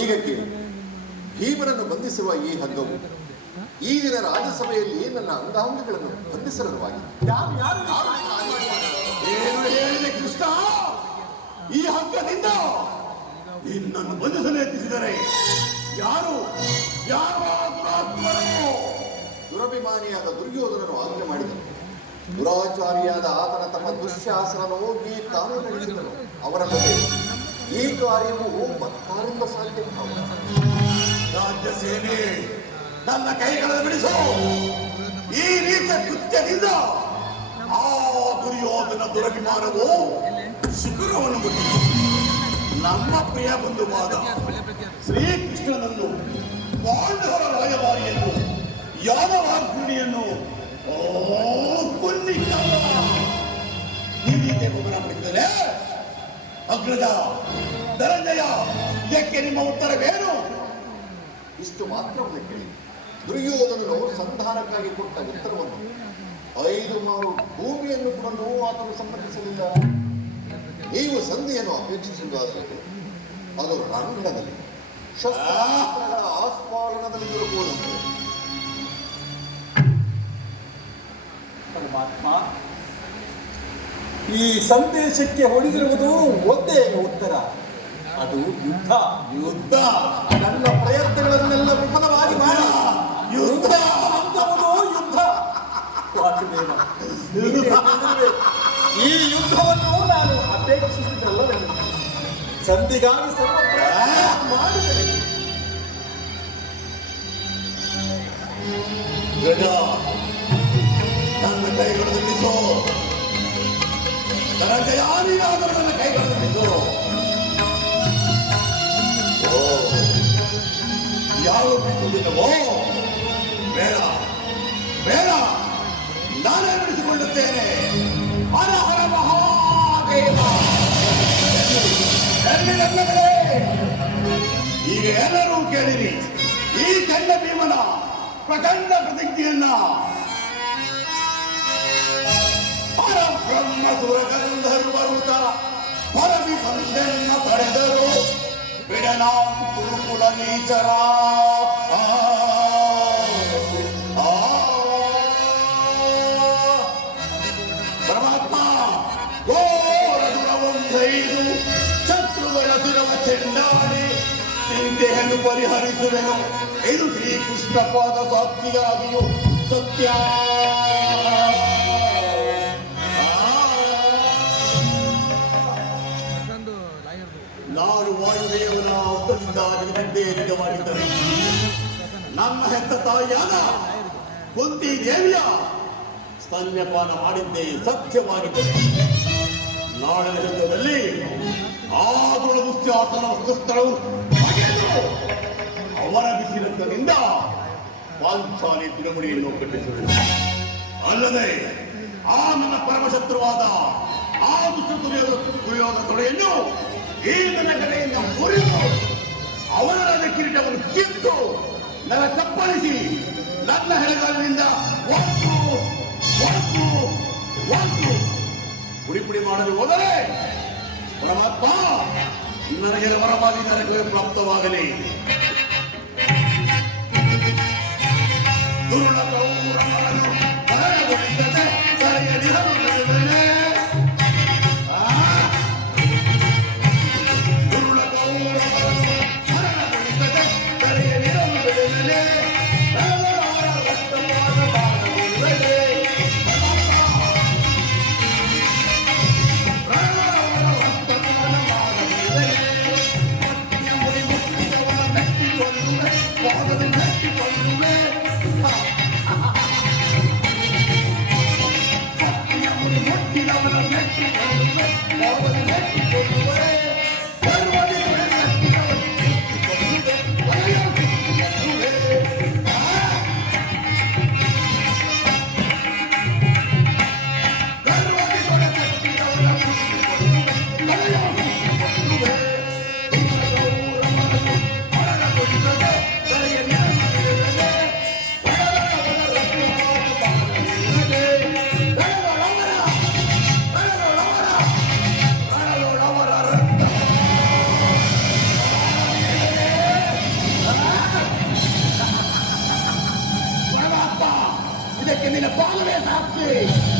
ಈಗ ಕೇಳಿ, ಭೀಮನನ್ನು ಬಂಧಿಸಿರುವ ಈ ಹಗ್ಗವು ಈ ದಿನ ರಾಜ್ಯಸಭೆಯಲ್ಲಿ ನನ್ನ ಅಂಗಾಂಗಗಳನ್ನು ಬಂಧಿಸಲುವಾಗಿದೆ. ಏನು ಹೇಳಿದೆ ಕೃಷ್ಣ? ಈ ಹಗ್ಗದಿಂದ ನಿನ್ನನ್ನು ಬಂಧಿಸಲು ಯತ್ನಿಸಿದರೆ ಯಾರು ದುರಭಿಮಾನಿಯಾದ ದುರ್ಯೋಧನನು ಆಜ್ಞೆ ಮಾಡಿದನು. ದುರಾಚಾರಿಯಾದ ಆತನ ತಮ್ಮ ದುಶ್ಯಾಸನನು ಹೋಗಿ ತಾನೇ ನಡೆಸಿದನು. ಅವರಲ್ಲದೆ ಈ ಕಾರ್ಯವು ಮತ್ತಾರಿಂದ ಸಾಧ್ಯ. ರಾಜ್ಯ ಸೇನೆ ನನ್ನ ಕೈಗಳನ್ನು ಬಿಡಿಸು. ಈ ರೀತಿಯ ಕೃತ್ಯದಿಂದ ಆ ದುರ್ಯೋಧನ ದುರಭಿಮಾನವು ಶಿಖರವನ್ನು ಮುಟ್ಟಿತು. ನಮ್ಮ ಪ್ರಿಯ ಬಂಧುವಾದ ಶ್ರೀಕೃಷ್ಣನನ್ನು, ಪಾಂಡವರ ರಾಯಭಾರಿಯನ್ನು, ಯಾದವಾಗ್ನಿಯನ್ನು ಈ ರೀತಿಯ ಗಮನ ಪಡಿಸಿದರೆ ಅಗ್ರಜ ಧನಂಜಯ, ಇದಕ್ಕೆ ನಿಮ್ಮ ಉತ್ತರವೇನು? ಇಷ್ಟು ಮಾತ್ರವನ್ನು ಕೇಳಿ. ದುರ್ಯೋಧನನು ಸಂಧಾನಕ್ಕಾಗಿ ಕೊಟ್ಟ ಉತ್ತರವನ್ನು 5 ಮಾರು ಭೂಮಿಯನ್ನು ಕೊಡಲು ಆತನು ಸಮ್ಮತಿಸಲಿಲ್ಲ. ನೀವು ಸಂಧಿಯನ್ನು ಅಪೇಕ್ಷಿಸುವುದಾದರೆ ಅದು ರಣರಂಗದಲ್ಲಿ, ಶಸ್ತ್ರಾಸ್ತ್ರಗಳ ಆಸ್ಫಾಲನದಲ್ಲಿ ಇರಬಹುದಂತೆ. ಪರಮಾತ್ಮ, ಈ ಸಂದೇಶಕ್ಕೆ ಹೊಡೆದಿರುವುದು ಒಂದೇ ಉತ್ತರ, ಅದು ಯುದ್ಧ. ಯುದ್ಧ ನನ್ನ ಪ್ರಯತ್ನಗಳನ್ನೆಲ್ಲ ವಿಫಲವಾಗಿ ಮಾಡಿ ಯುದ್ಧ ಯುದ್ಧ. ವಾಸುದೇವ, ಈ ಯುದ್ಧವನ್ನು ನಾನು ಅಪೇಕ್ಷಿಸಿದ್ದಲ್ಲ. ಸಂಧಿಗಾಗಿ ಸರ್ವ ಪ್ರಯತ್ನ ಮಾಡಿದೆ. ನನ್ನ ಕೈಗಳನ್ನು ನಿಲ್ಲಿಸು. ಧನಂಜಯ, ನೀನಾದರೂ ನನ್ನ ಕೈಗಳನ್ನು ನಿಲ್ಲಿಸು. ಯಾವ ಬಿಟ್ಟುವುದಿಲ್ಲವೋ? ಬೇಡ ಬೇಡ, ನಾನೇ ಬಿಡಿಸಿಕೊಳ್ಳುತ್ತೇನೆ. ಹರ ಹರ ಮಹಾದೇವ. ಈಗ ಎಲ್ಲರೂ ಕೇಳಿರಿ ಈ ಚಂಡ ಭೀಮನ ಪ್ರಚಂಡ ಪ್ರತಿಜ್ಞೆಯನ್ನ. ಪರಬ್ರಹ್ಮ ಸುರಗಂಧರ್ವರುತ ಪರವಿ ಬಂದೆನ್ನ ತಡೆದರು ಬಿಡನಾಂ ಕುರುಕುಲ ನೀಚರ. ಪರಮಾತ್ಮ ಘೋರದುರವೊಂದೈದು ಶತ್ರುಗಳ ದುರವ ಚೆಂಡಾಡಿ ಚಿಂತೆಯನ್ನು ಪರಿಹರಿಸುವೆನು. ಇದು ಶ್ರೀಕೃಷ್ಣ ಪಾದ ಸಾಕ್ಷಿಯಾಗಿಯೂ ಸತ್ಯ. ನಾನು ವಾಯುದೇವನ ಹಸ್ತದಿಂದ ನಿದ್ದೆ ಮಾಡಿದ್ದರೆ ನನ್ನ ಹೆತ್ತ ತಾಯಿಯಾದ ಕುಂತಿ ದೇವಿಯ ಸ್ತನ್ಯಪಾನ ಮಾಡಿದ್ದೇ ಸತ್ಯವಾಗಿದ್ದರೆ ನಾಳಿನ ಯುದ್ಧದಲ್ಲಿ ಆ ದುರ್ದುಶ್ಯಾಸನ ಸ್ಥಳವು ಅವರ ಬಿಸಿರಕ್ತದಿಂದ ಪಾಂಚಾಲಿ ತಿರುಮುಡಿಯನ್ನು ಕಟ್ಟಿಸುವುದು. ಅಲ್ಲದೆ ಆ ನನ್ನ ಪರಮಶತ್ರುವಾದ ಆ ದುರ್ಯೋಧನ ತೊಡೆಯನ್ನು ಈ ನನ್ನ ಕಡೆಯಿಂದ ಮುರಿದು ಅವರ ನನ್ನ ಕಿರೀಟವನ್ನು ಕಿತ್ತು ನನ್ನ ಕಪ್ಪಳಿಸಿ ನನ್ನ ಹೆಣಗಾಲಿನಿಂದ ಪುಡಿ ಪುಡಿ ಮಾಡಲು ಹೋದರೆ ಪರಮಾತ್ಮ ನನಗೆ ವರವಾಗಿ ನನಗೆ ಪ್ರಾಪ್ತವಾಗಲಿ. ದುರುಳ ಕೌರವರನ್ನು ಭಯಗೊಳಿಸದೆ ಸರಿಯಲಿರಲು ಬಿಡುವೆನೆ. ದುರುಳ ಕೌರವರನ್ನು ಭಯಗೊಳಿಸದೆ ಸರಿಯಲಿರಲು ಬಿಡುವೆನೆ. ಅವರ ರಕ್ತಪಾತ ಮಾಡಲಿರುವೆನೆ. ನಿನ್ನ ಪಾಲವೇ ಸಾಕ್ಷಿ.